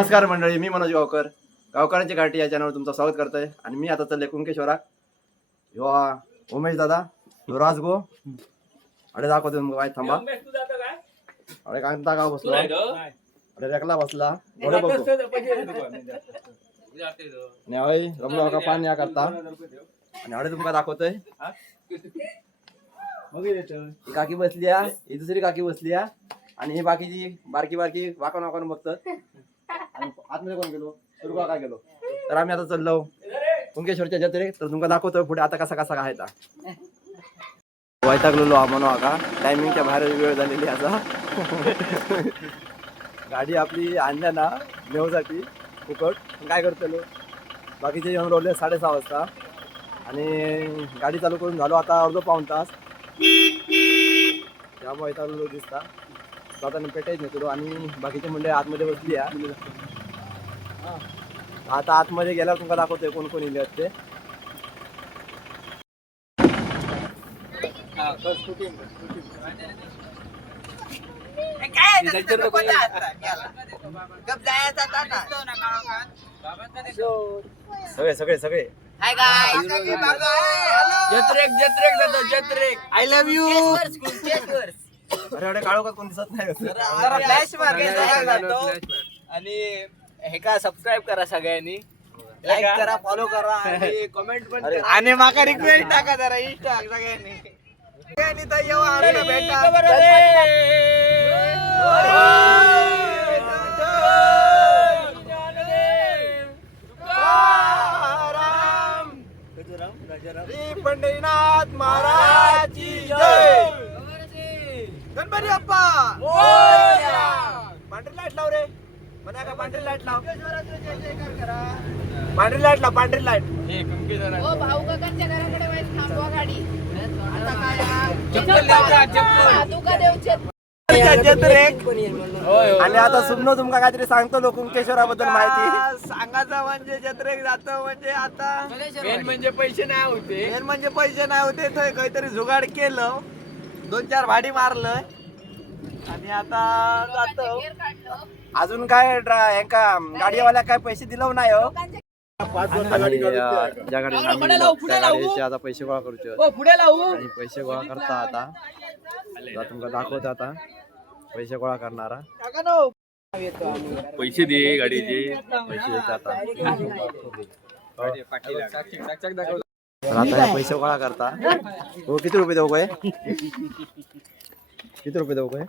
नमस्कार मंडळी, मी मनोज गावकर, गावकरांची घाटी या चॅनलवर तुमचं स्वागत करतोय. आणि मी आता चाललोय कुंकेश्वरा. ह्यो उमेश दादा, ह्यो राजगो. अरे दाखवतो तुमका काय, थांबा. अरे कांता गाव बसलो, अरे रेकला बसला थोडे बघतो नाही रमलो का पाणी या करता. आणि अरे तुमका दाखवतोय, ही काकी बसली, ही दुसरी काकी बसली, आणि ही बाकीची बारकी बारकी वाकून वाकून बघतात. आणि आतमध्ये कोण गेलो, सुरगा काय गेलो. तर आम्ही आता चाललो कुंकेश्वरच्या जत्रेत. तर तुमका दाखवतोय पुढे आता कसा कसा आहे. वैतागलेलो म्हणू का, टायमिंगच्या बाहेर वेळ झालेली आता. गाडी आपली आणल्या ना नेऊसाठी फुकट, काय करतलो बाकीचे येऊन रोवले 6:30 वाजता. आणि गाडी चालू करून झालो आता अर्धा पाऊण तास. त्यामुळे वैतागलेलो दिसता. आता पेटायच नेतो आणि बाकीचे मुले आतमध्ये बसली आहे. आता आतमध्ये गेल्यावर तुमका दाखवतोय कोण कोण इले ते. सगळे सगळे सगळे आय लव्ह यू. अरे एवढे काळो का कोण दिसत नाही. आणि हे का सबस्क्राईब करा सगळ्यांनी, लाईक करा, फॉलो करा आणि कमेंट पण करा. आणि माका रिक्वेस्ट टाका जरा इंस्टा सगळ्यांनी. सगळ्यांनी तर येऊ आम्हाला श्री पंढरीनाथ महाराजची जय. गणपती बाप्पा पांढरी लाईट लाव रे, म्हणा का पांढरी लाईट लाव. पांढरी लाईट लाव, पांढरी लाईट. हो भाऊ काकांच्या घराकडे वाईट थांबवा गाडी. आता आणि आता सुमनो तुमका काहीतरी सांगतो कुंकेश्वराबद्दल माहिती. सांगायचं म्हणजे जत्रेक जातो म्हणजे आता मेन म्हणजे पैसे नाही होते. मेन म्हणजे पैसे नाही होते. थंय काहीतरी जुगाड केलं, 2-4 भाडी मारलं आणि आता जातो. अजून काय यांका गाडीवाल्या काय पैसे दिलो नाही हो. ज्या गाडीने आता पैसे गोळा करूचे पुढे लावू आणि पैसे गोळा करता. आता तुमका दाखवतो आता पैसे गोळा करणारा. पैसे दे गाडीचे पैसे देतात आता. तर आता हे पैसे गोळा करता. हो किती रुपये देऊ काय, किती रुपये देऊ काय.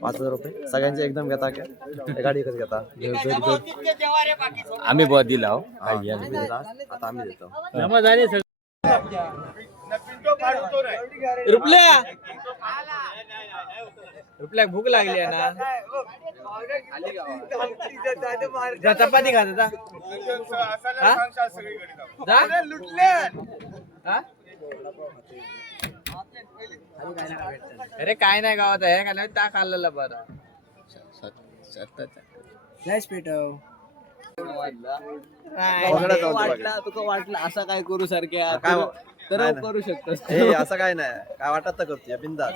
5,000 रुपये सगळ्यांचे एकदम घेता का, गाडी एकच घेता. आम्ही बहुत दिला आता आम्ही देतो. रुपल्या भूक लागली आहे ना. चपाती खाता लुटले. अरे काय नाही गावात आहे का नाही, ता खाल्लेला बरं. तुका वाटलं असं काय करू सारख्या काय तर नाही, करू शकतोस. हे असं काय नाही, काय वाटत तर करतोय बिंदास.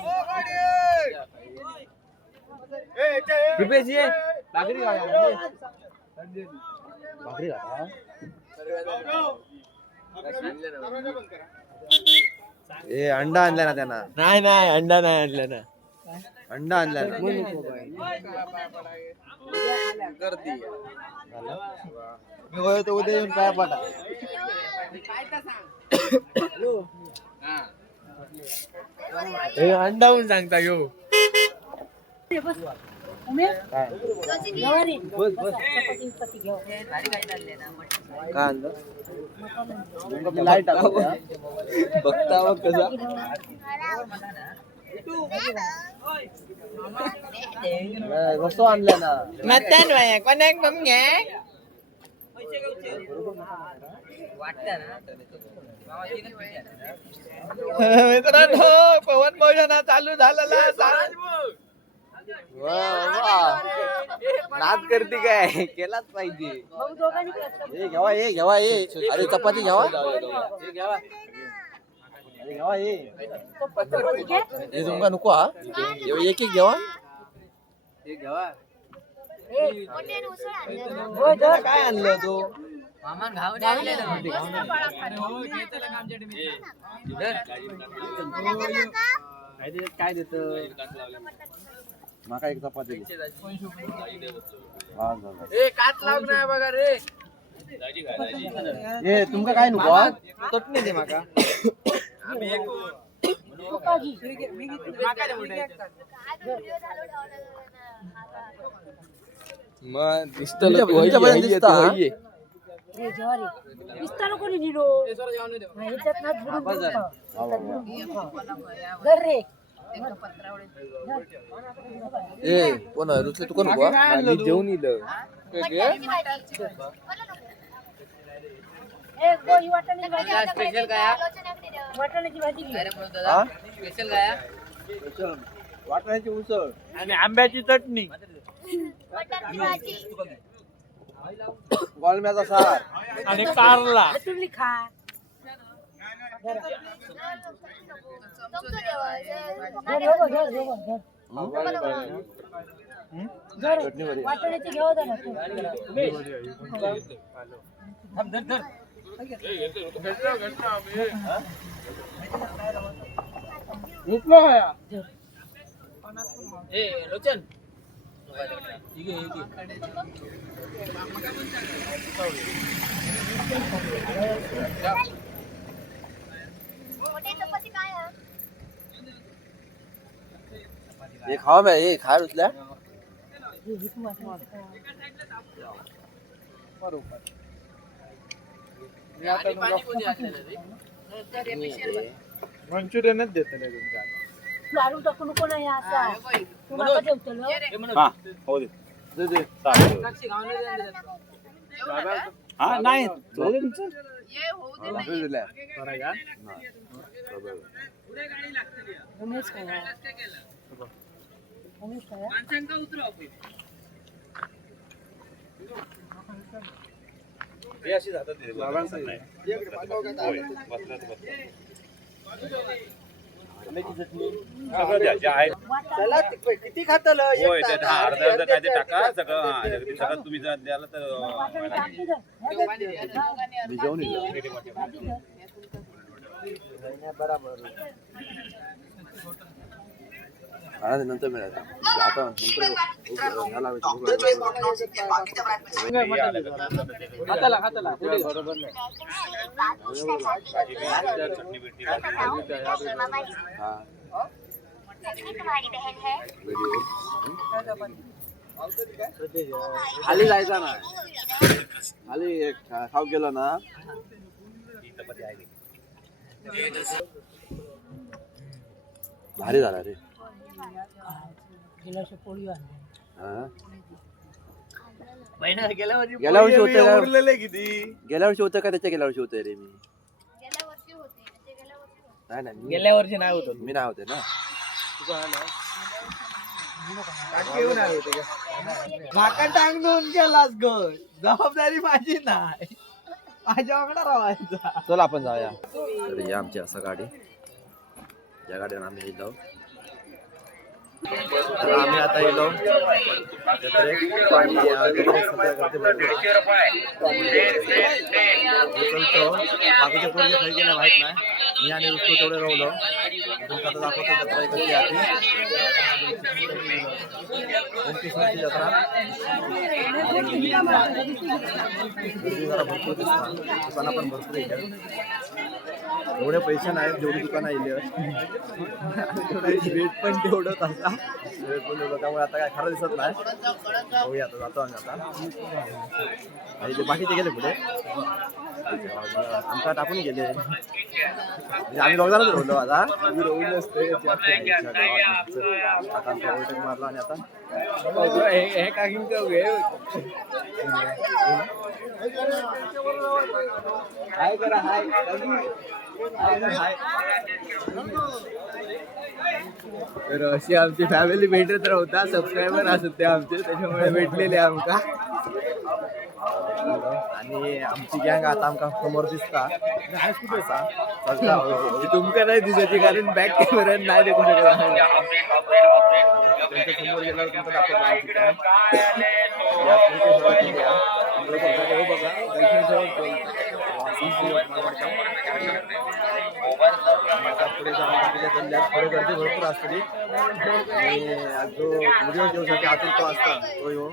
रुपेश ये भाकरी खा. भाकरी खाता. ए अंडा आणला ना त्यांना. नाही नाही अंडा नाही आणलं ना. अंडा आणला ना. मी होय तो उद्या येऊन काय पडा. हे अंडा म्हणून सांगता यो. काय आणलं लाईट बघता मग कसा. वस्तू आणल्या ना. मटन वाया कोणाक मम्मी मित्रांनो पवन भोजना चालू झालेला. नाद करते काय, केलाच पाहिजे. हे घेवा, हे घेवा, हे अरे चपाती घेवा, हे घेवा, हे तुमका नको. हा एक एक घेवा. त्याला काय आणलं तू काय देत माका एक चपाती दे. काच लागणार बघा रे ए तुमका काय नको हा? चटणी दे माका कोण रुचले तू कोण जेवण इलं स्पेशल काय वाटाण्याची भाजी स्पेशल काय वाटाण्याची उसळ आणि आंब्याची चटणी गोलम्याचा सार आणि कारला चटणी बरी. वाटाण्याची घेऊ दे ना लोचन हे खावा बे हे खा रुचल्या मंचुरियनच देत नाही तुमच्या लाडू टाकू नको नाही असा तुम्हाला जेवतलो दे दे. हा नाही उमेश काय उमेश काय चला किती खातलं होय ते अर्धा अर्धा काय ते टाका सगळं हा सगळं तुम्ही जर द्याल तर भिजवून ये. हा, नंतर मिळायचं आता नंतर ह्याला खातला खातला चटणी बिटणी हा. खाली जायचा ना खाली एक खाऊ गेलो ना भारी झाला रे. हा. गेल्या वर्षी होतं उरलेले किती गेल्या वर्षी होतं का त्याच्या गेल्या वर्षी होतं रे मी नाही नाही गेल्या वर्षी नाही होत मी नाही होते ना. माका टांगून गेलास ग जबाबदारी माझी नाही माझ्या वाकडा राहायचा चल आपण जाऊया. तर ही आमची असं गाडी या गाडीवर आम्ही येलो. तर आम्ही आता येलो जत्रेक आणि जत्रेक सध्या गर्दी भरपूर चलतो. बाकीचे पोरगे खाली गेले माहित नाही. मी आणि उसको तेवढे राहलो. तुमचा तर दाखवतो जत्रा कशी आहे ओंकेश्वरची जत्रा. गर्दी जरा भरपूर दिसतात. दुकानं पण भरपूर येतात. एवढे पैसे नाहीत जेवढी दुकानं येईल रेट पण तेवढंच असा रेट पण तेवढं. त्यामुळे आता काय खरं दिसत नाही. होऊया आता जातो आम्ही आता. आणि ते बाकीचे गेले पुढे आमचा टाकून गेले. म्हणजे आम्ही दोघ जणच राहिलो आता. ओव्हरटेक मारला आणि आता हे काकींचा हाय करा हाय तर अशी आमची फॅमिली भेटत राहता. सबस्क्रायबर असत ते आमचे त्याच्यामुळे भेटलेले आमका. आणि आमची गँग आता आमका समोर दिसता. तुमका नाही दिसायची कारण बॅक कॅमेरा नाही देखू शकत. त्यांच्या समोर गेल्यावर तुमचं दाखवतो आमची gang. पुढे जाऊन बाकीच्या जिल्ह्यात पुढे गर्दी भरपूर असते आणि जो व्हिडिओ जेवसाठी आतुर तो असता तो यो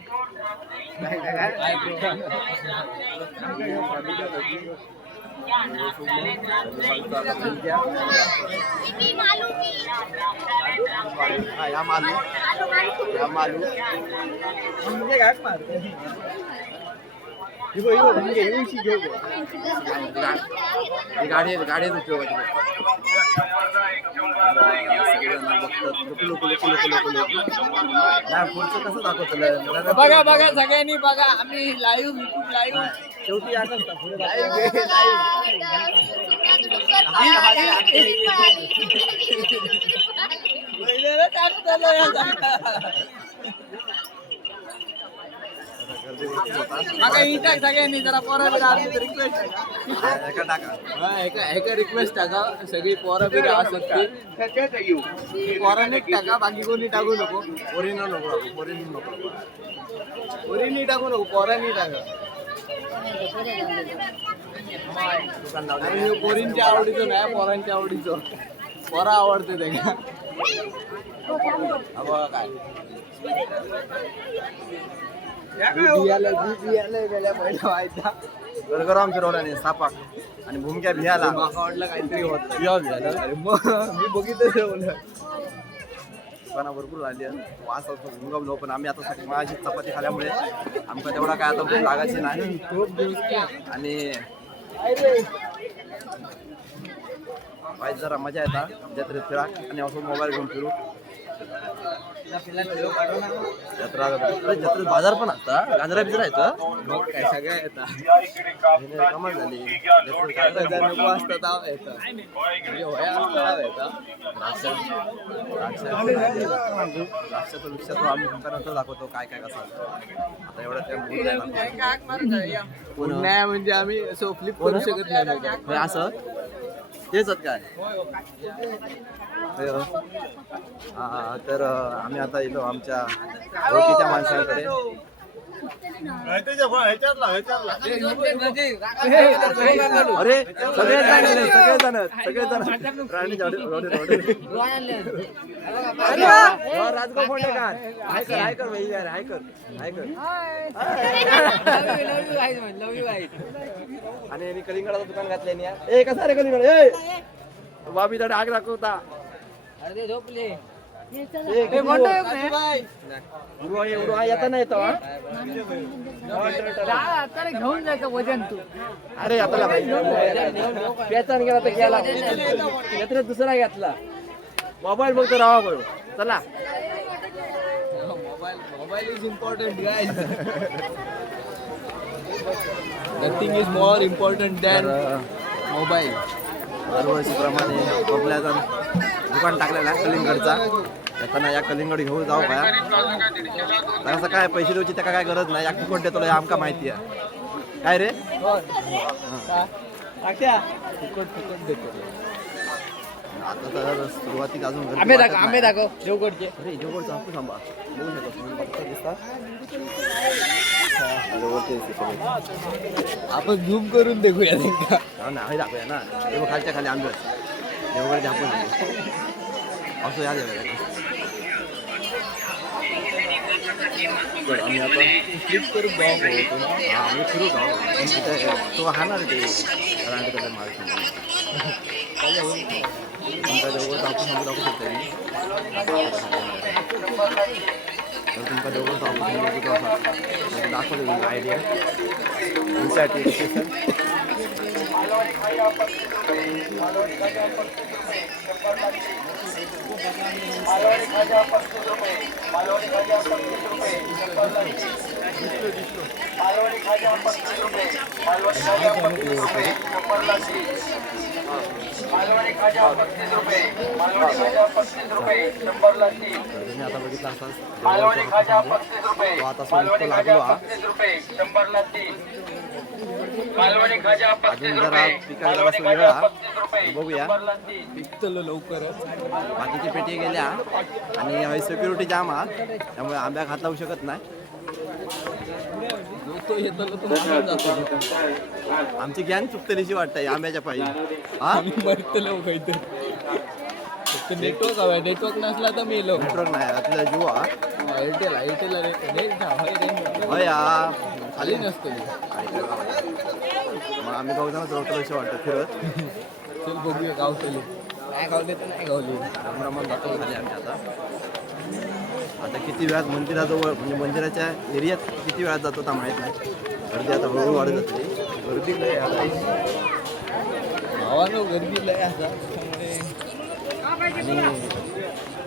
या मालू म्हणजे काय मारते गाडी उपयोगाची पुढचं कसं दाखवत बघा बघा सगळ्यांनी बघा आम्ही लाईव्ह युट्यूब लाईव्ह शेवटी असंच पुढे सगळ्यांनी जरा पोरं रिक्वेस्ट एका रिक्वेस्ट टाका सगळी पोरं बिरं असत पोरांनी टाका बाकी कोणी टाकू नको ओरिजिनल नको पोरींनी टाकू नको पोरांनी टाका आणि पोरींच्या आवडीचं नाही पोरांच्या आवडीचं पोरा आवडते ते का बघा काय गरगराम फिरवल्याने सापाक आणि भूमिका भियाला वाटलं काहीतरी होत मी बघितलं दुकाना भरपूर झाली वास असतो भुंगवलो पण आम्ही आता माझी चपाती खाल्यामुळे आमचा तेवढा काय आता भूक लागायची नाही आणि वाईट जरा मजा येतात जत्रेत फिरा आणि असं मोबाईल घेऊन फिरू जत्रेत बाजार पण असता गाजरा बिजरा येतं मग काय सगळ्या येतात कमाल झाली नको असतं ताव येतं म्हणजे होया असतं येतं द्राक्षाचा वृक्ष तो आम्ही दुकानात दाखवतो काय काय कसं आता एवढं नाही म्हणजे आम्ही असं फ्लिप करू शकत नाही असं तेच काय तर आम्ही आता येलो आमच्या ओळखीच्या माणसांकडे अरे सगळेजण प्राणी राजगो फोंडेकर हाय कर भाई यार हाय कर आणि यांनी कलिंगडाचं दुकान घातलं ए कसा रे कलिंगड ए बाबी तर आग दाखवता येता नाही येतो घेऊन जायचं वजन तू अरे आता पेचान गेला तर गेला यात्रेत दुसरा घेतला मोबाईल बघतो राहा बरोबर चला mobile is important guys nothing is more important than mobile दरवर्षीप्रमाणे बबल्याचा दुकान टाकलेला आहे कलिंगडचा येताना या कलिंगड घेऊन जाऊ काय असं काय पैसे द्यायची त्याला काय गरज नाही या फुकट देतो हे आमका माहिती आहे काय रे आता तर सुरुवातीत अजून आम्ही दाखव देवगडचे अरे देवगडचा हापूस आंबा बघू शकतो दिसतात आपण झूम करून देखूया नाही दाखवूया ना हे बघ खालच्या खाली आंबे देवगडचे हापूस असं या देवाला आम्ही आता फ्लिप करून जाऊ आम्ही फिरू जाऊ तो हा ना रे ते रांडे मार्ग तुमचा देवगड हापूस आंबा दाखवू शकता तर तुमचा देवगड हापूस आंबा दाखवलं तुमचा आयडिया तुमच्यासाठी एज्युकेशन आता बघितला आता सोडतो लागलो अजून जरा पिकाला जरा वेगळा बघूया पिकतलो लवकरच बाकीची पेटी गेल्या आणि सिक्युरिटी जाम हा त्यामुळे आंब्या हात लावू शकत नाही तो येतो तो मागून जातो. आमची गॅन चुकतलीशी वाटतंय आंब्याच्या पायी. हा आम्ही मरतलो काहीतरी. नेटवर्क हवा, नेटवर्क नसला तर मेलो. नेटवर्क नाही तुझा जीव हा. एअरटेल होय या खाली नसतो. मग आम्ही बघ जाणार चौथीशी वाटतं फिरत. चल बघूया गावतले. नाही गावले तर नाही गावले. रमरमान जातो खाली आम्ही आता. आता किती वेळात मंदिराजवळ म्हणजे मंदिराच्या एरियात किती वेळात जातो आता माहीत नाही. गर्दी आता हळूहळू वाढत जाते. गर्दी लय आता. भावानं गर्दी लय आता. आणि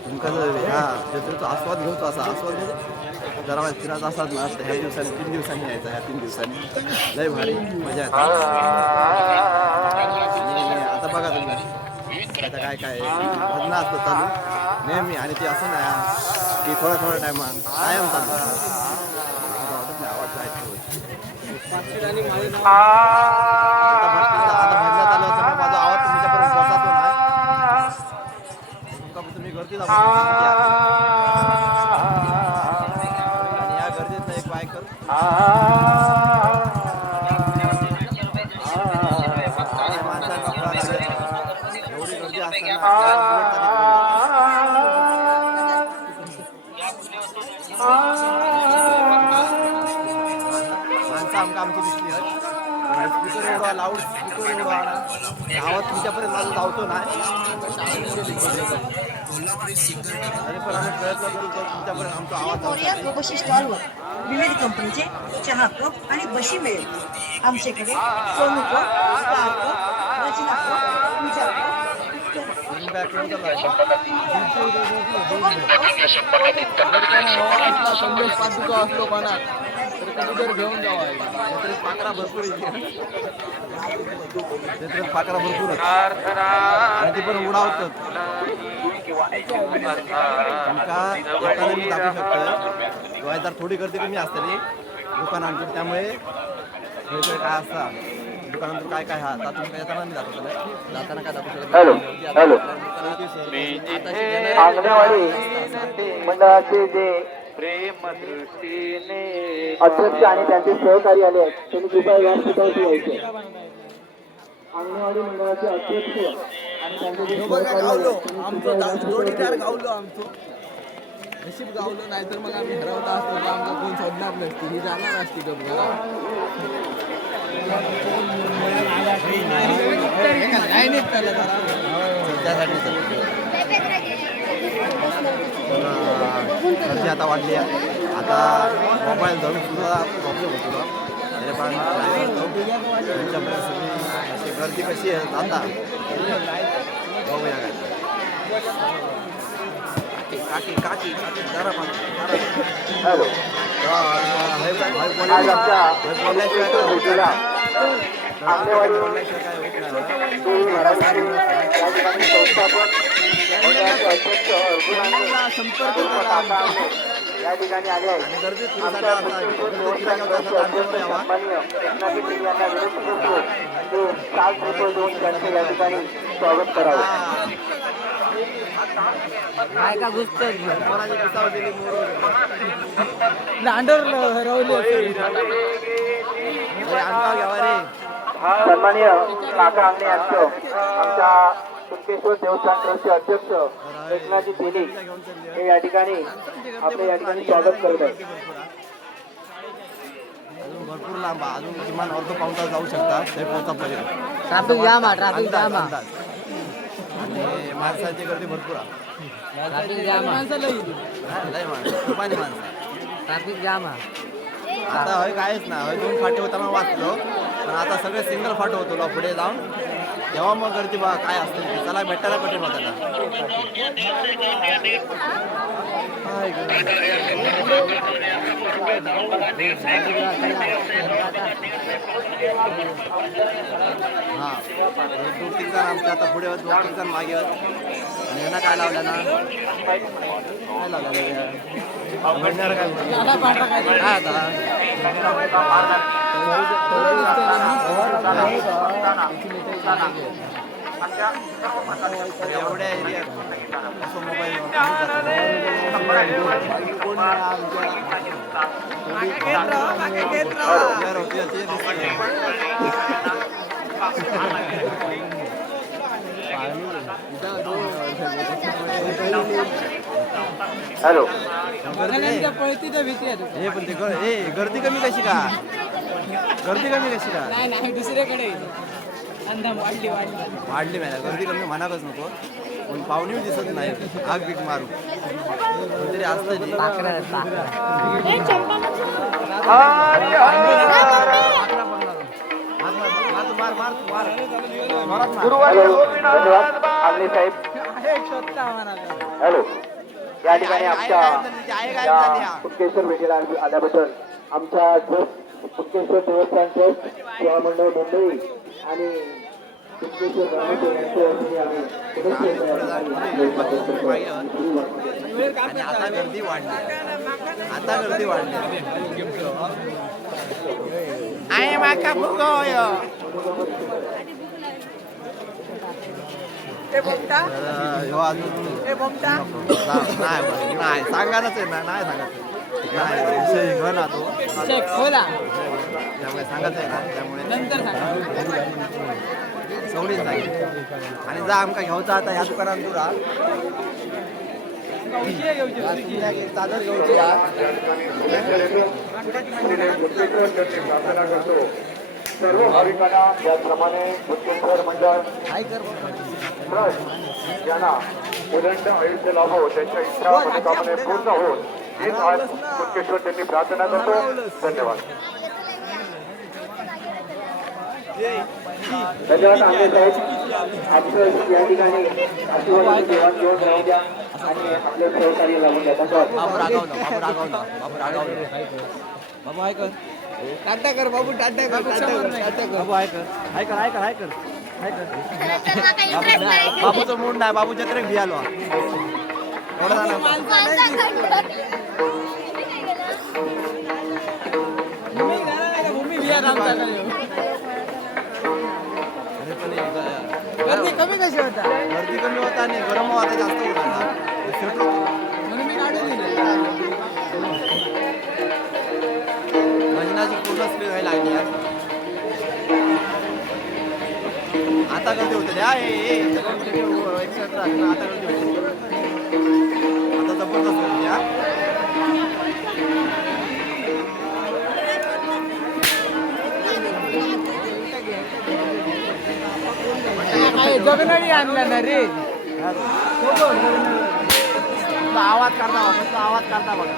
तुमका जर ह्या जत्रेचा आस्वाद घेऊचो असा आस्वाद म्हणजे जरा फिरायचा असाच ना ह्या दिवसांनी 3 दिवसांनी यायचा. ह्या 3 दिवसांनी लय भारी मजा येते. आणि आता बघा तुम्ही आता काय काय भजनं असतं चालू नेहमी. आणि ते असं नाही की थोड्या थोड्या टायमान कायम चालू. वाटत नाही आवाज जायचं. आता भजनात आलं तर मग माझा आवाज तुमच्यापर्यंत पोहोचतो नाही. तुम्ही गर्दीत आणि या गर्दीतला एक बायकर माणसांना एवढी गर्दी माणसं आमका आमची दिसली स्पीकर एवढा लाऊड स्पीकर एवढा आवाज तुमच्यापर्यंत माझा धावतो नाही. अरे पण आम्ही प्रयत्न करू तर तुमच्यापर्यंत आमचा आवाज व बशी स्टॉलवर विविध कंपनीचे चहा कप आणि बशी मिळेल. आमच्याकडे सोनू कप, स्टार कप, रचना कप, पूजा संदेश पाठवतो असलो कोणाक तर कधीतरी घेऊन जावा. पाकरा भरपूर पाकरा भरपूर आणि ती पण उडावतात. तुमका येताना मी दाखवू शकतो किंवा जर थोडी गर्दी कमी असतली दुकानांतून. त्यामुळे वेगळे काय असता दुकानातून काय काय हा तुमका येताना मी दाखवतो. जाताना काय दाखवू शकतो. मंडळाचे जे प्रेम दृष्टीने अध्यक्ष आणि त्यांचे सहकारी आले आहेत त्यांनी कृपया व्यासपीठावरती यायचे. अंगणवाडी मंडळाचे अध्यक्ष आणि त्यांचे जे गावलो आमचं जोडीदार गावलो आमचं नशीब गावलो. नाहीतर मग आम्ही हरवता असतो तर आमचा कोण सोडणार नसती. ही जाणार असती गप घरा. नाही निघताला गर्दी आता वाढली आहे. आता मोबाईल धरून सुद्धा प्रॉब्लेम होतो. तरी पण तुमच्यापर्यंत सगळी अशी गर्दी कशी आहे आता बघूया काय. काकी काकी काकी जरा पण संपर्क या ठिकाणी आले आहेत. गर्दी या ठिकाणी स्वागत करावं. काय का गोष्ट लांडर हरवले. सन्माननीय काका अंगणे यांचं आमच्या कुणकेश्वर देवस्थान ट्रस्टचे अध्यक्ष एकनाथजी तेली हे या ठिकाणी आपले या ठिकाणी स्वागत करत आहेत. अजून भरपूर लांब अजून किमान अर्ध पाऊण तास जाऊ शकता ते पोहोचापर्यंत. ट्रॅफिक जाम आहे. ट्रॅफिक जाम आहे. आणि माणसाची गर्दी भरपूर आहे. ट्रॅफिक जाम आहे. लय माणसं तुपानी माणसं. ट्रॅफिक जाम आहे. आता हय काहीच ना हय 2 फाटे होताना वाचलो पण आता सगळे सिंगल फाटे होतो पुढे जाऊन तेव्हा मग गर्दी बघा काय असते ती. चला भेटायला कठीण होतं ना. हा 2-3 जण आमच्या आता पुढे 2-3 जण मागे आणि यांना काय लावलं ना काय लावलं म्हणणार काय आता एवढ्या एरियात असं मोबाईल हॅलो हे पण ते गर्दी कमी कशी का गर्दी कमी कशी का दुसऱ्याकडे वाढली नाही गर्दी कमी म्हणाकच नको पण पाहुणे दिसत नाही आग बीक मारू तरी असतं हॅलो या ठिकाणी आमच्या उत्केश्वर भेटीला आल्याबद्दल आमच्या उत्केश्वर देवस्थान ट्रस्ट सेवा मंडळ मुंबई आणि उत्केश्वर ब्रह्मचर्य आणि आता गर्दी वाढली आता गर्दी वाढली आहे माका भुगोय नाही सांगायलाच आहे ना नाही सांगायचं नाही विषय घ ना तो त्यामुळे सांगायचं आहे ना त्यामुळे सवडीच नाही आणि जा आमका घ्यायचा आता ह्या दुकानात तू राहा चादर घेऊची सर्व भाविकांना याप्रमाणे उत्केश्वर मंडळ ज्यांना उदंड आयुष्य लाभो त्यांच्या इच्छा मनोकामने पूर्ण होत हीच आज उत्केश्वर त्यांनी प्रार्थना करतो. धन्यवाद. धन्यवाद आंबे साहेब. आमचं या ठिकाणी आशीर्वादाची देवाणघेवाण राहू द्या आणि आपले सहकार्य लागून द्या. धन्यवाद. बाबू ऐक टाटा कर बाबू टाटा कर बाबू ऐक बाबूचं मूड नाही बाबू जत्रेक भियालो एवढा झाला गर्दी कमी कशी होता गर्दी कमी होता आणि गरम आता जास्त होता म्हणून मी काढून दिलं. भजनाची पूर्ण स्पीड व्हायला लागली यार आता गर्दी होते आता गर्दी होते आता जबरदस्त होती हा जगनडी आणला ना रे आवाज काढता बघा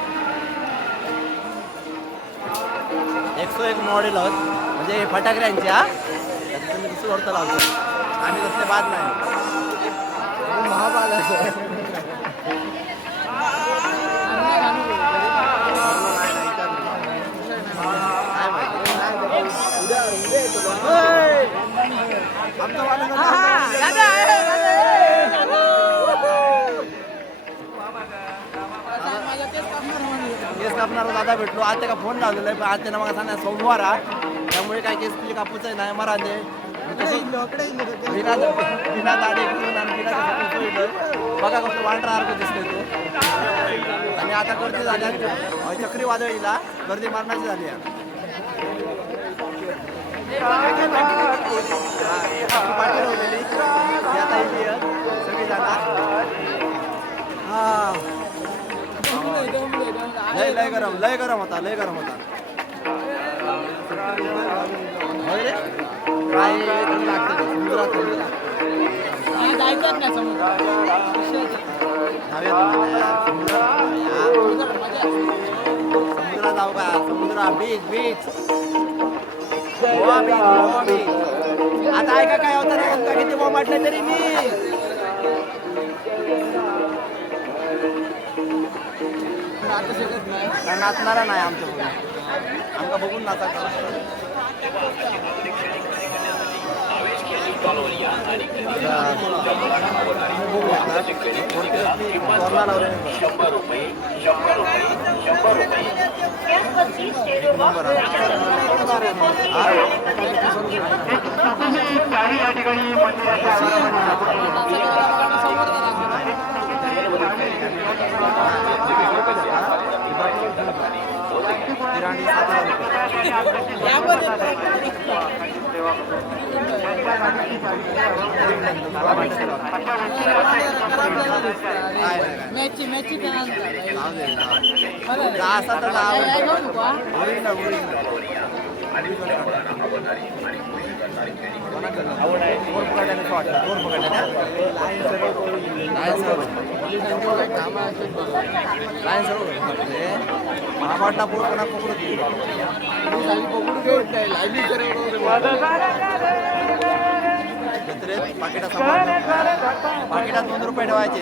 101 मॉडेल आहोत म्हणजे हे फटाकड्यांच्या त्यात तुम्ही दुसरं अर्थ लावतो आम्ही तसले बाद नाही महाबाद असं केस कापणारा दादा भेटलो आज त्याला फोन लावलेला आहे पण आज त्यानं मला सांगा सोमवार हा त्यामुळे काय केस तुझे कापूच आहे नाही मरा दे बिना दाढी करून आणि बिना बघा कसं वांढरा सारखं दिसतोय तो आणि आता गर्दी झाल्या चक्रीवादळीला गर्दी मारण्याची झाली आहे पाठी ठेवलेली आता इथे सगळी जाणार हा लय गरम होता होय रे काय लागतं समुद्रात जायचं ना समुद्रात जाऊ का समुद्र बीच गोवा बीच आता ऐका काय होतं ना गंगा किती बोंब वाटलं तरी मी नाचणारा नाही आमच्या आमका बघून नाचा वाटला पोर कोणा पकडू पाकिटात 2 रुपये ठेवायचे.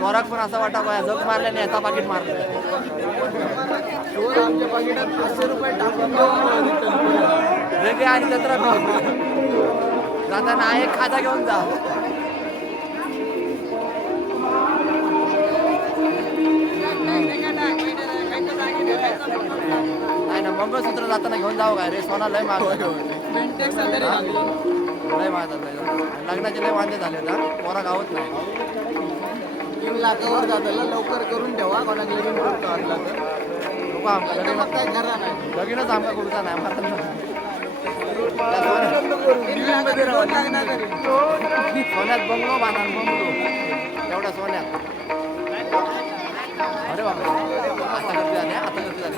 चोराक पण असा वाटा जग मारल्याने याचा पाकिट मारलं. आमच्या पाकिटात 500 रुपये टाकून वेगळे आणि जत्रा जाताना एक खाता घेऊन जा. नाही ना मंगळसूत्र जाताना घेऊन जावं काय रे. सोना लय महाग लय महाग लग्नाचे लय वांदे झाले ना. पोरा गावत नाही. 3 लाखावर जाताना लवकर करून ठेवा. कोणाला लगीन करतो आणला तर लोक आमच्या लगीनच आमका करूचा नाही मला सोन्यात बंगलो बांधा बंगलो एवढा सोन्यात. अरे बाबा आता गर्दी झाली आता गर्दी झाली.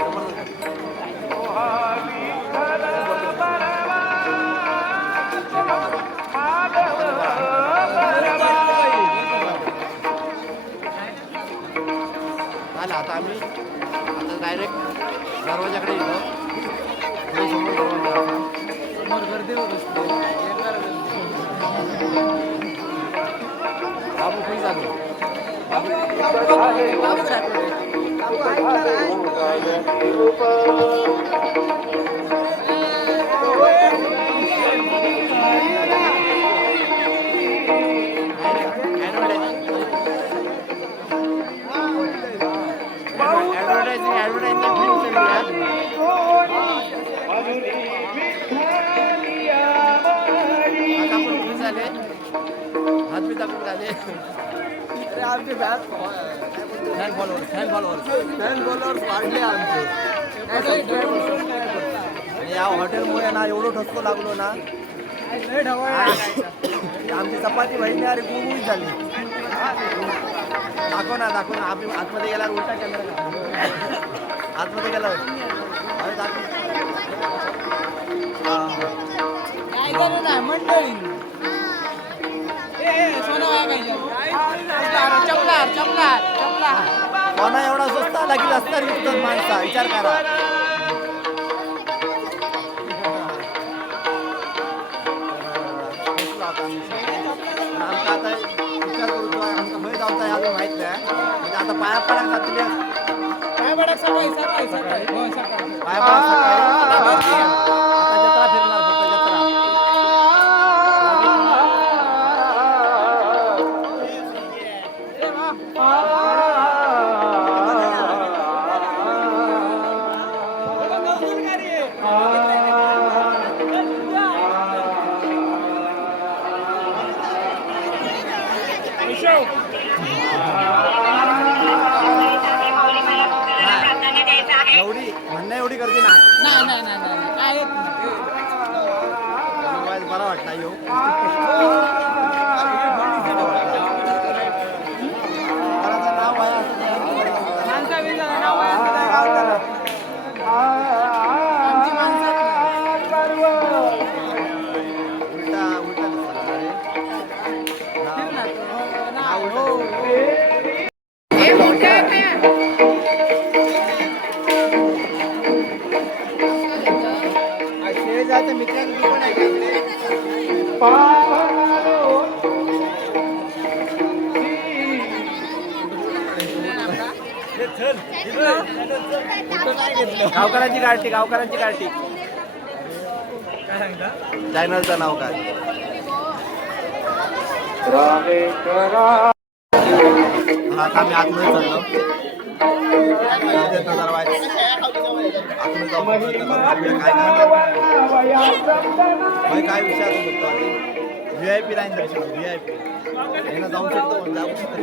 झालं आता आम्ही आता डायरेक्ट दरवाजाकडे येतो. समोर गर्दी होत असते. बाबू खुश झालो. आमचे फॅन फॉलोअर्स वाढले आमचे. या हॉटेलमुळे ना एवढं ठसको लागलो ना. आमची चपाती बहिणी अरे गुळगुळीत झाली. दाखव ना आम्ही आतमध्ये गेल्यावर उलटा केला. आतमध्ये गेला अरे दाखव मंडळी. कोणा एवढा स्वस्त आला की जास्त विकतात माणसा. विचार करा. आमचा आता विचार करतो आमचा भय जावता अजून माहित नाही. म्हणजे आता पाया पडायला जातील. पाया पडायला सकाळी आता जत्रा फिरणार फक्त जत्रा. एवढी गर्दी नाही. बरा वाटला येऊ. गावकरांची गाठी काय सांगता? चॅनलचं नाव काय? आता आम्ही आतमध्ये चाललो. जरा वाईट. आतमध्ये जाऊन प्रयत्न करू. काय काय विचारू शकतो आधी VIP लाईन दर्शन VIP यांना जाऊ शकतो जाऊ शकतो.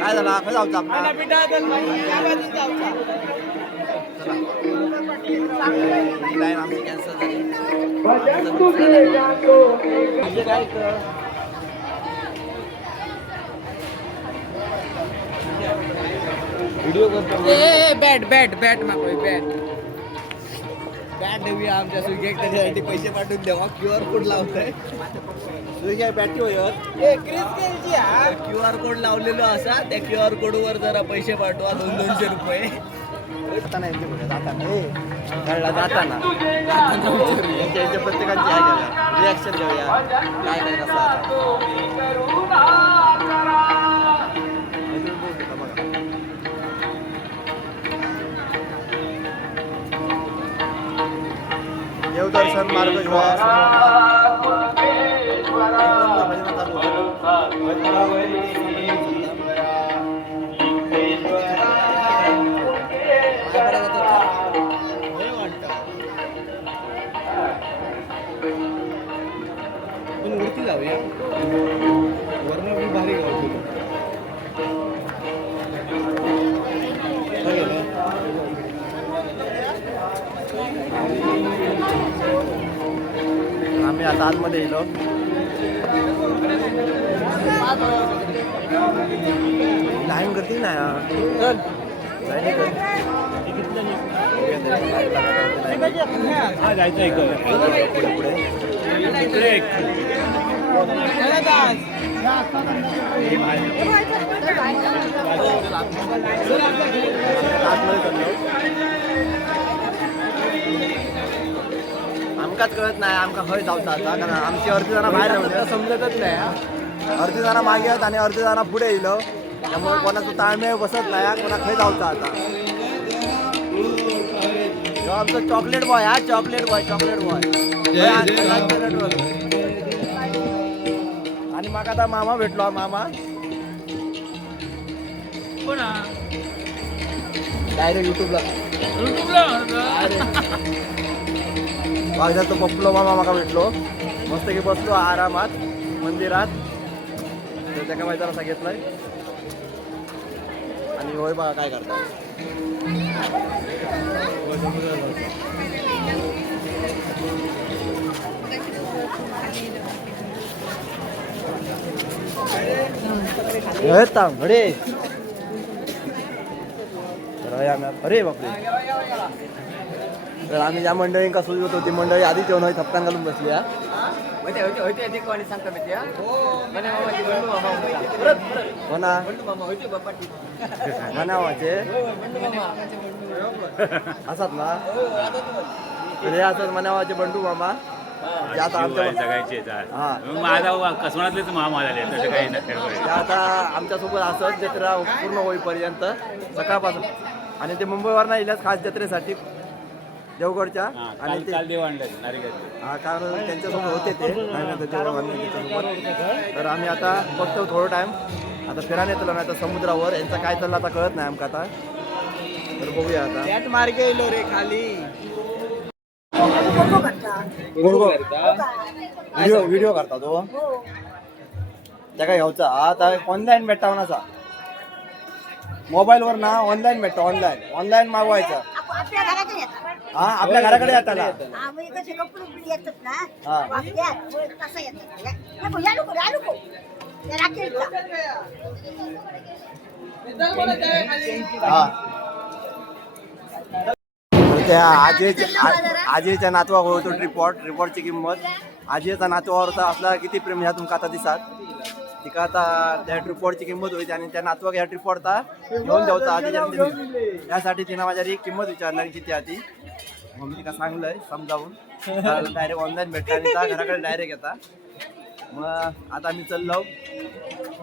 काय झालं काय जाऊचं आपल्याला ही लाईन आमची कॅन्सल झाली. काय व्हिडिओ करतो बॅट बॅट बॅट मागोय बॅट. बॅट देऊया आमच्या स्विगी त्याच्यासाठी पैसे पाठवून द्यावा. QR कोड लावताय. काय बॅटरी होय QR कोड लावलेलो असा त्या QR कोडवर जरा पैसे पाठवा 200-200 रुपये. जाताना यांची बोलूया, जाताना कळला जाताना यांच्या प्रत्येकाची ह्या घेऊया रिॲक्शन घेऊया काय काय कसं आता. देवदर्शन मार्ग युवा वरती जाऊया वर्ण पण भारी गावतो. आम्ही आता आतमध्ये येलो. लाईन करते ना जायचं पुढे पुढे आमकाच कळत नाही आमका खंय जावचा आता कारण आमची अर्धी जणां बाहेर रावल्या समजतच नाही. अर्धी जणां मागे आहेत आणि अर्धी जणां पुढे येयलो त्यामुळे कोणाचं ताळमेळ बसत नाही कोणा खंय जावचा आता. आमचं चॉकलेट बॉय हा चॉकलेट बॉय आणि मग आता मामा भेटलो मामा डायरेक्ट युट्यूबला तो पप्पलो मामा माका भेटलो मस्त की बसलो आरामात मंदिरात त्याच्या काय जरा सांगितलंय आणि होय बघा काय करता. घडे अरे बापरे. तर आम्ही ज्या मंडळींका सुरू होतो ती मंडळी आधीच येऊन थपकान घालून बसली. म्हणावाचे असतात ना हे असत म्हणावाचे बंडू मामा जे आता आमच्या माझा कसवणातलेच मामा झाले तसं काही नाही. ते आता आमच्यासोबत असत जत्रा पूर्ण होईपर्यंत सकाळपासून आणि ते मुंबईवर नाही इलाच खास जत्रेसाठी देवगडच्या आणि ते हा कारण त्यांच्यासोबत होते ते त्याच्यासोबत. तर आम्ही आता बघतो थोडं टाइम आता फिरायला येतलो ना आता समुद्रावर यांचं काय चाललं आता कळत नाही आमका आता. तर बघूया आता त्यात मार्गे येलो रे खाली व्हिडिओ करता तो त्या काय घ्यायचा आता ऑनलाईन भेटता म्हणाचा मोबाईलवर ना ऑनलाईन भेटतो ऑनलाईन मागवायचं. हा आपल्या घराकडे येतात त्या आजीच्या नातवा होतो रिपोर्टची किंमत आजीचा नातवावर असला किती प्रेम ह्या तुमका आता दिसात तिका आता त्या ट्रिपॉडची किंमत होती आणि त्या नातवाक ह्या ट्रिपॉडचा घेऊन द्यावचा आधी यासाठी तिनं माझ्या किंमत विचारली किती आधी मग मी तिका सांगलंय समजावून डायरेक्ट ऑनलाईन भेटता आणि त्या घराकडे डायरेक्ट येता मग आता आम्ही चाललो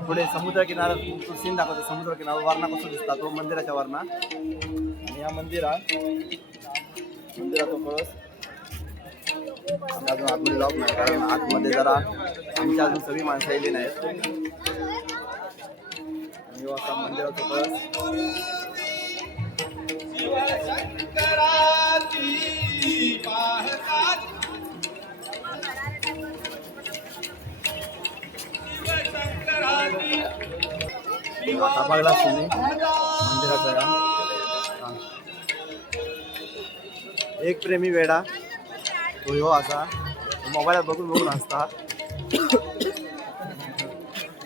पुढे समुद्र किनारा सीन दाखवतो. समुद्र किनारा वरना कसं दिसता तो मंदिराच्या वरना. आणि या मंदिराचा कळस अजून आतमध्ये जाऊ नाही कारण आतमध्ये जरा आमच्या अजून सगळी माणसं येली नाहीत. आणि असा मंदिराचा कळस आता बघला तुम्ही मंदिराचा एक प्रेमी वेडा तो ह्यो असा मोबाईलात बघून असता.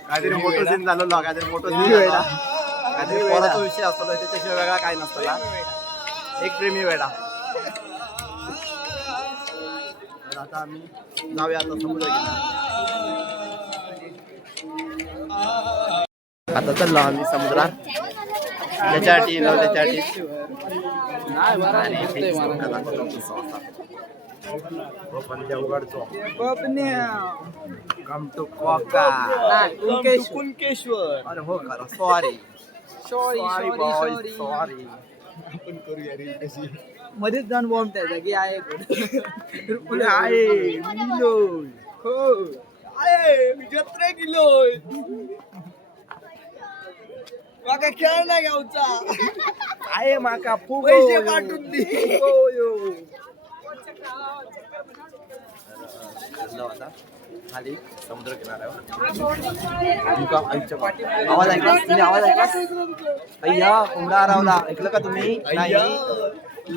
काहीतरी मोठं सीन झालेलं काहीतरी मोठं सीन वेडा काहीतरी पोराचा विषय असतो त्याच्याशिवाय वेगळा काय नसतं. एक प्रेमी वेडा. तर आता आम्ही जाऊया आता समुद्र किनारा. आता चाललो आम्ही समुद्रात त्याच्यासाठी त्याच्यासाठी उघडतो कम टू कोका कुणकेश्वर. अरे हो खरं सॉरी सॉरी मध्येच जाऊन बॉम्ब त्याचा की आहे जत्रे किलोय माका खेळ नाही गावचा आहे माका पैसे पाठवून दे. खाली समुद्र किनाऱ्यावर आवाज ऐकला तुम्ही? आवाज ऐकला? अय्या कोंबडा हरवला. ऐकलं का तुम्ही? नाही.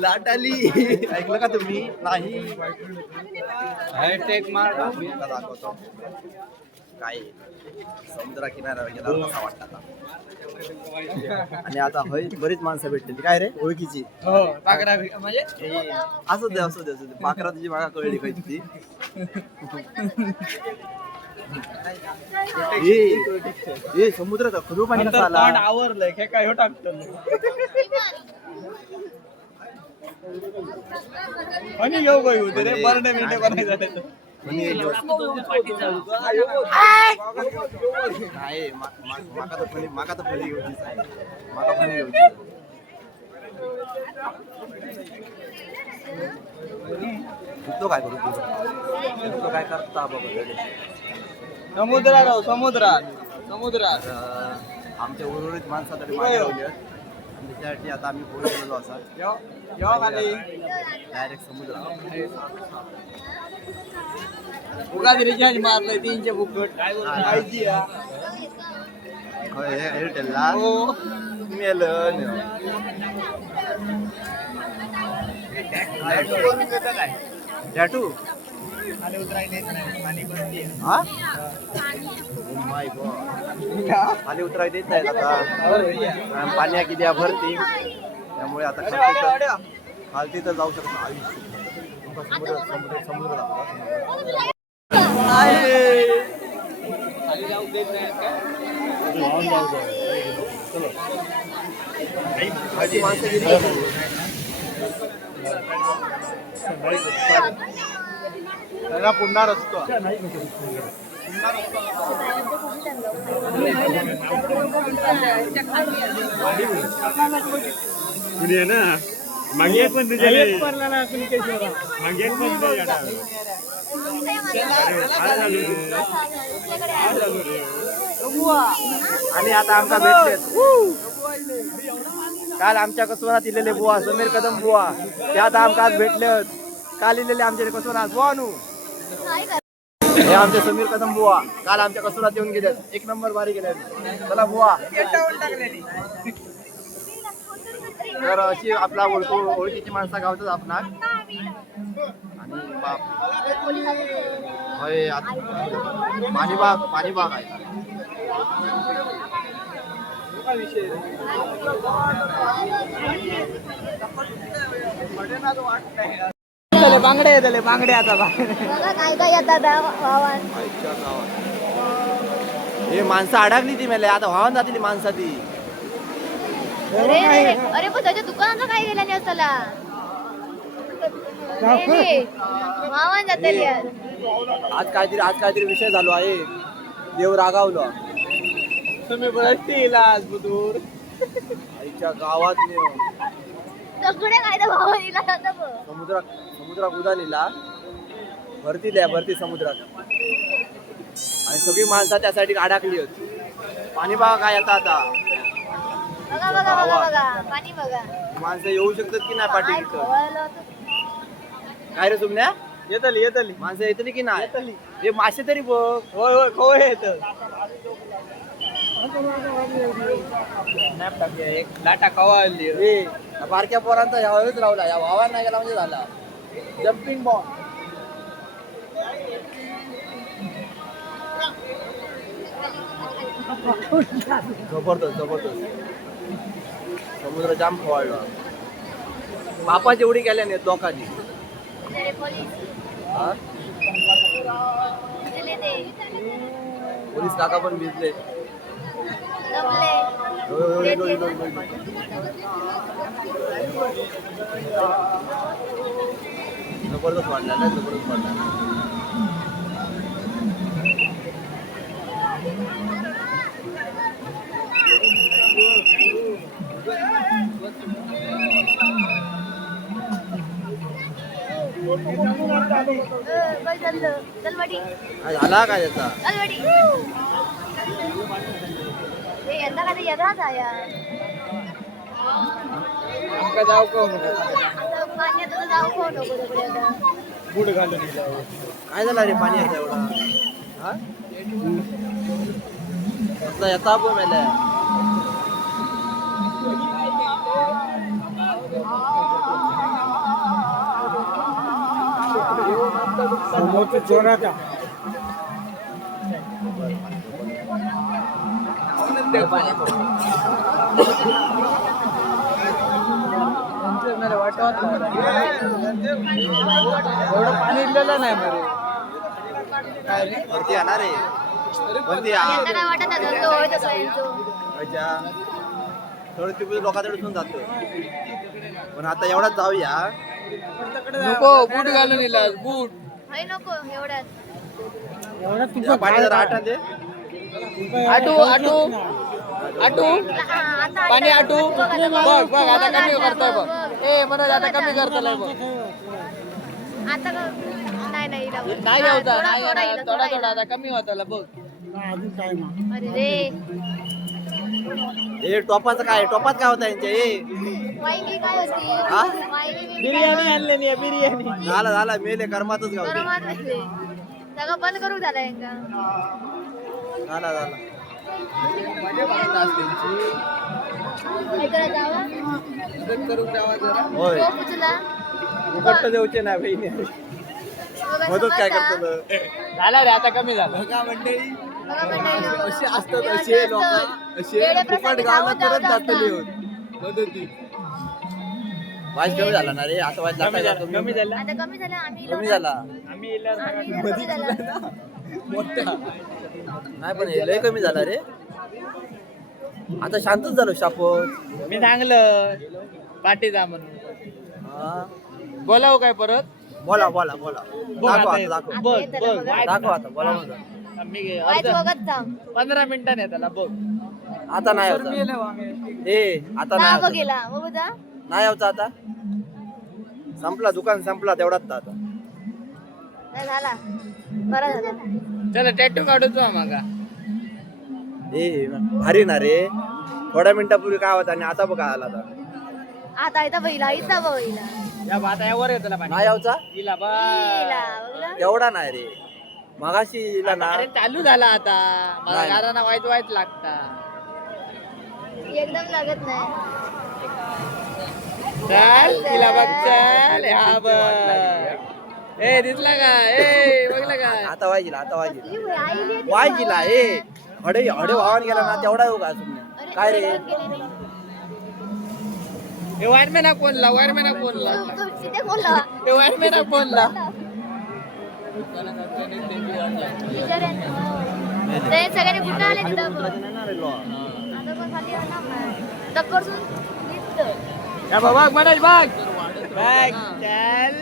लाट आली. ऐकलं का तुम्ही? नाही. दाखवतो काय समुद्र किनाऱ्यावर गेला असा वाटतं आता. आणि आता होय बरीच माणसं भेटली. काय रे ओळखीची म्हणजे असू दे असू दे असू दे. पाखरा तुझी मागा कळली पाहिजे ती. ए समुद्रात खरू पाणी कसं आला? आवरलंय हे काय टाकत आणि घेऊ बाई होते रे बरडे मिनिटे बनायचं. नाही माका तर फळी घेऊचीच आहे. माका फळी घेऊची. तो काय करू तो काय करता बाबा? समुद्रात राहू समुद्रात आमच्या उर्वरित माणसासाठी मागे लावली आहेत. त्याच्यासाठी आता आम्ही पुढे गेलो असा डायरेक्ट समुद्र. उगा रिचार्ज मारलंय 300 फुकट एअरटेलला मेलं. टॅटू हा खाली उतराय देत नाही आता कारण पाण्या किती भरती त्यामुळे आता खालती तर जाऊ शकतो. आयुष्य समुद्र समुद्र समुद्र माणसं गेली त्याला पुन्हा रस्तो ना मागे पण मागे पण आणि आता आमचा भेटले काल आमच्या कसोनात इलेले बुवा समीर कदम बुवा ते आता आमका आज भेटले. काल इलेले आमच्या कसोनात बुवा नू हे आमचे समीर कदम बुवा काल आमच्या कसोनात येऊन गेले. एक नंबर बारी गेले. चला बुवा. तर अशी आपला ओळखीची माणसं गावतात आपणा. आणि बाप होय पाणीबाग आहे. बांगडे येतले बांगडे आता काय काय येतात हे माणसं अडकली ती मेले आता वाहून जातील माणसं ती. अरे पण त्याच्या दुकानाचं काय गेलं नाही असला वाहन जातली आज काहीतरी विषय झालो आहे. देव रागावलो. तुम्ही बसतील आज बुधूर आईच्या गावात नेऊन तकडे काय तर भावा दिला जातं बघ. समुद्रात उदालीला भरती समुद्रात आणि सगळी माणसं त्यासाठी अडकली होती. पाणी बघा काय आता बघा बघा बघा बघा पाणी बघा. माणसं येऊ शकतात की नाही पाठी काय तिथं? खवळलं होतं. काय रे तुमल्या येतली माणसं येतली की नाही? हे मासे तरी बघ. होय खवळ येत एक लाटा खवा आली हे या बारक्या पोरांचा ह्या वेळेस लावला, या वावा नाही गेला म्हणजे झाला जम्पिंग बॉल. जबरदस्त समुद्र जाम खवाळला. बापा जेवढी गेल्या नाही लोकांनी. तरी पोलीस हा? भिजले ते पोलीस काका पण भिजले. दमले. जबरदस्त वाढला ना, जबरदस्त वाढला. दलवडी काय झाला काय त्याचा? दलवडी हे यंदा का ते यंदाच आया आमका जाऊ का नको पाण्यात तर जाऊ कोण नको तिकडे आता. बूट घालून काय झालं रे पाणी आता एवढा? हा? कसला येता पण मेल्या. एवढं पाणी इलेलं नाही मरे वरती येणार रे. वरती यंदा काय वाटत नाही तो होय तसं यांचं. थोडं तिकडे लोकांकडे उचलून जातो. पण आता एवढाच जाऊया. नको बूट घालून इला बूट होय नको एवढ्यात. या पाणी जरा आटा दे. आटू आता पाणी आटू बघ आता बघ आता बघ कमी आता करतोय बघ. बघ. ए मनोज आता कमी करतोय बघ. आता नाही हिला बघ. नाही हा, होता थोडा थोडा हिला, थोडा हिला. आता कमी होता बघ. अरे रे हे टोपाचं काय? टोपात काय होता यांच्या? वांगी काय होती हा? वांगी आणले नाही बिर्याणी झाला मेले कर्मातच गावते. गरमात नाही सगळं बंद करू झालं यांका. झाला इकडे जावा होय. तो उचला. उकट्ट देऊचे नाही बहिणी. बघा, मदत काय समजता? करतो? झाला रे आता कमी झालं. बघा मंडळी. असे असतात एवढं असे असतं. लोक असे वेडे फुकट प्रसंगी गावाला धावून करत जातात. जातले मदती. वाईस कमी झाला ना रे. आता वाईस कमी जाता झालं आता कमी झालं आम्ही कमी झाला. आम्ही कमी झालं. मोठा नाही पण हे लय कमी झाला रे. आता शांतच झालो शापत. मी सांगलं पाठी जा म्हणून. हा. बोलाव काय परत बोला दाखव आता दाखव. बघ आता येतं बघ बघा. दाखव आता बोला म्हणा. मी वाईच बघत थांब. 15 मिनिटांनी त्याला बघ. आता नाही होता. आता जा नाही बघ होता. गेला बघू जा. नाही होता आता. संपला दुकान संपला तेवढाच तर आता. नाही झाला बरा झाला. चला टॅटू काढू तू मागा. भारी ना रे. थोड्या मिनिटापूर्वी काय होता आणि आता बघा आला आता. आता इथं बैला इथं बैला या बाता यावर येतो ना पाणी. नाही यावचा हिला बा. बघलं तेवढा नाही रे. मगाशी इला ना अरे चालू झाला आता. मला नाही. गारांना वाईट लागता. एकदम लागत नाही. चल तिला बघ चल. हा बघ. ए दिसला का? ए बघला का? आता वाजीला आई गेली. वाजीला हडे वाहन गेला ना तेवढा येऊ का तुम्ही अरे, काय रे गेली नाही. हे वायरमॅन फोनला वायरमॅन फोनला तू तिथे बोलला हे वायरमॅन फोनला. ते सगळ्यांनी कुठे आले तिथं बघ. आता पण खाली येणार नाही. टक्करसून दिसतं. या बघ मनोज बघ. बघ चल.